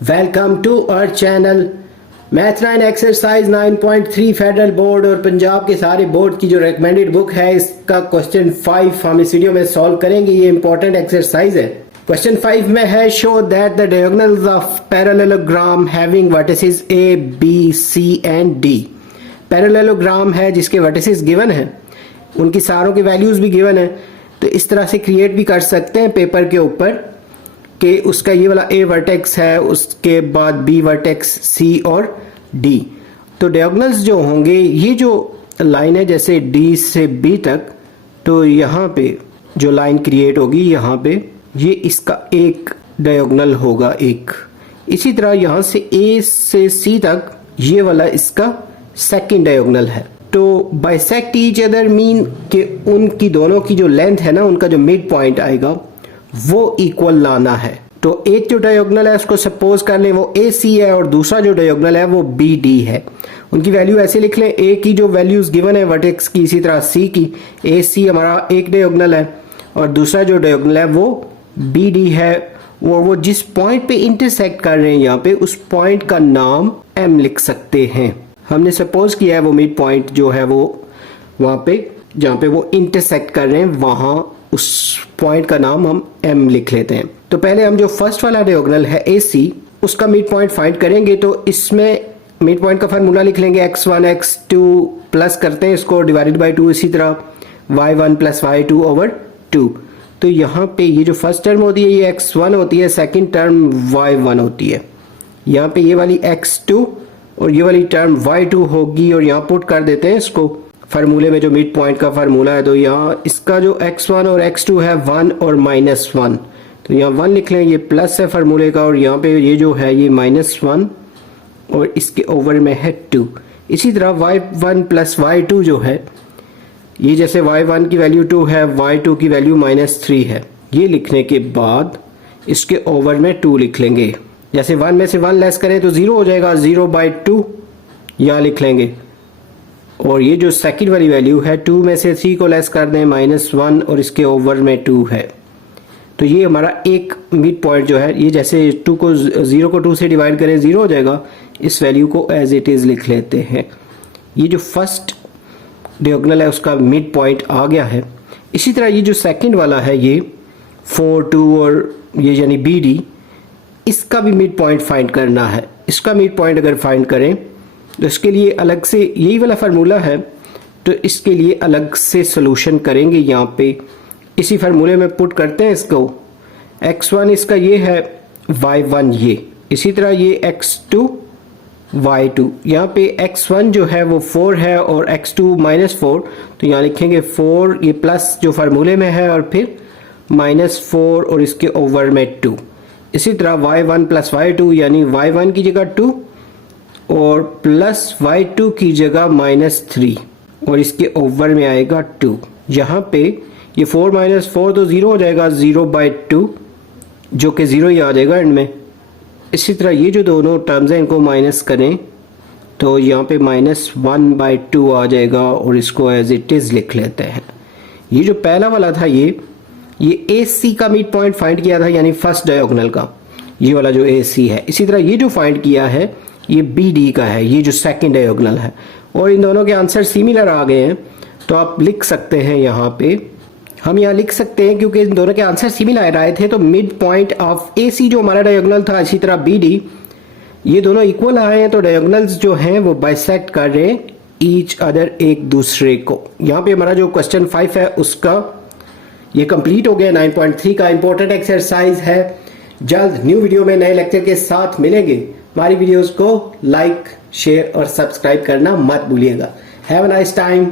Welcome to our channel. Math 9 exercise 9.3 Federal Board और पंजाब के सारे बोर्ड की जो रिकमेंडेड बुक है, इसका क्वेश्चन 5 हम इस वीडियो में सॉल्व करेंगे। ये इंपॉर्टेंट एक्सरसाइज है। क्वेश्चन 5 में है, show that the diagonals of parallelogram having vertices A B C and D. Parallelogram है जिसके वर्टिसेस गिवन है, उनकी सारों की वैल्यूज भी गिवन है। तो इस तरह से क्रिएट भी कर सकते हैं पेपर के ऊपर कि उसका ये वाला ए वर्टेक्स है, उसके बाद बी वर्टेक्स, सी और डी। तो डायगोनल्स जो होंगे, ये जो लाइन है जैसे डी से बी तक, तो यहाँ पे जो लाइन क्रिएट होगी यहाँ पे, ये इसका एक डायगोनल होगा एक। इसी तरह यहाँ से ए से सी तक ये वाला इसका सेकंड डायगोनल है। तो बाइसेक्ट ईच अदर मीन कि उनकी दोनों की जो लेंथ है ना, उनका जो मिड पॉइंट आएगा वो इक्वल लाना है। तो एक जो डायगोनल है उसको सपोज कर लें वो ए सी है और दूसरा जो डायगोनल है वो बी डी है। उनकी वैल्यू ऐसे लिख लें, ए की जो वैल्यूज गिवन है वर्टेक्स की, इसी तरह सी की। ए सी हमारा एक डायगोनल है और दूसरा जो डायगोनल है वो बी डी है, और वो जिस पॉइंट पे इंटरसेक्ट कर रहे हैं यहाँ पे, उस पॉइंट का नाम एम लिख सकते हैं। हमने सपोज किया है वो मिड पॉइंट जो है वो वहां पे जहाँ पे वो इंटरसेक्ट कर रहे हैं, वहां उस पॉइंट का नाम हम एम लिख लेते हैं। तो पहले हम जो फर्स्ट वाला डायगोनल है ए सी, उसका मिड पॉइंट फाइंड करेंगे। तो इसमें मिड पॉइंट का फार्मूला लिख लेंगे, x1 x2 प्लस करते हैं इसको डिवाइडेड बाय 2, इसी तरह y1 प्लस y2 ओवर 2। तो यहाँ पे ये जो फर्स्ट टर्म होती है ये x1 होती है, सेकेंड टर्म y1 होती है। यहाँ पे ये वाली x2 और ये वाली टर्म y2 होगी, और यहाँ पुट कर देते हैं इसको फार्मूले में जो मिड पॉइंट का फार्मूला है। तो यहाँ इसका जो x1 और x2 है 1 और -1, तो यहाँ 1 लिख लें, ये प्लस है फार्मूले का, और यहाँ पे ये जो है ये -1 और इसके ओवर में है 2। इसी तरह y1 प्लस y2 जो है, ये जैसे y1 की वैल्यू 2 है, y2 की वैल्यू -3 है। ये लिखने के बाद इसके ओवर में 2 लिख लेंगे। जैसे 1 में से 1 लेस करें तो 0 हो जाएगा, 0/2 यहाँ लिख लेंगे। और ये जो सेकंड वाली वैल्यू है, 2 में से 3 को लेस कर दें, -1 और इसके ओवर में 2 है। तो ये हमारा एक मिड पॉइंट जो है, ये जैसे 0 को 2 से डिवाइड करें 0 हो जाएगा। इस वैल्यू को एज इट इज लिख लेते हैं। ये जो फर्स्ट डायगोनल है उसका मिड पॉइंट आ गया है। इसी तरह ये जो सेकंड वाला है, ये 4 2 और ये यानी बी डी, इसका भी मिड पॉइंट फाइंड करना है। इसका मिड पॉइंट अगर फाइंड करें तो इसके लिए अलग से यही वाला फार्मूला है, तो इसके लिए अलग से सोल्यूशन करेंगे। यहाँ पे इसी फार्मूले में पुट करते हैं इसको। x1 इसका ये है, y1 ये, इसी तरह ये x2 y2। यहाँ पे x1 जो है वो 4 है और x2 -4, तो यहाँ लिखेंगे 4, ये प्लस जो फार्मूले में है, और फिर -4 और इसके ओवर में 2। इसी तरह y1 प्लस y2 यानी y1 की जगह 2 और प्लस y2 की जगह -3 और इसके ओवर में आएगा 2। यहाँ पे ये 4 -4 तो 0 हो जाएगा, 0/2 जो कि 0 ही आ जाएगा एंड में। इसी तरह ये जो दोनों टर्म्स हैं इनको माइनस करें तो यहाँ पे -1/2 आ जाएगा, और इसको एज इट इज लिख लेते हैं। ये जो पहला वाला था ये ए सी का मिड पॉइंट फाइंड किया था, यानी फर्स्ट डायगोनल का, ये वाला जो ए सी है। इसी तरह ये जो फाइंड किया है ये बी डी का है, ये जो सेकंड डायगोनल है। और इन दोनों के आंसर सिमिलर आ गए हैं, तो आप लिख सकते हैं यहाँ पे, हम यहाँ लिख सकते हैं क्योंकि इन दोनों के आंसर सिमिलर आए थे। तो मिड पॉइंट ऑफ ए सी जो हमारा डायगोनल था, इसी तरह बी डी, ये दोनों इक्वल आए हैं। तो डायगोनल्स जो हैं वो बाइसेक्ट कर रहे हैं ईच अदर, एक दूसरे को। यहाँ पे हमारा जो क्वेश्चन 5 है उसका ये कंप्लीट हो गया। 9.3 का इंपॉर्टेंट एक्सरसाइज है। जल्द न्यू वीडियो में नए लेक्चर के साथ मिलेंगे। हमारी वीडियोस को लाइक, शेयर और सब्सक्राइब करना मत भूलिएगा। Have a nice time.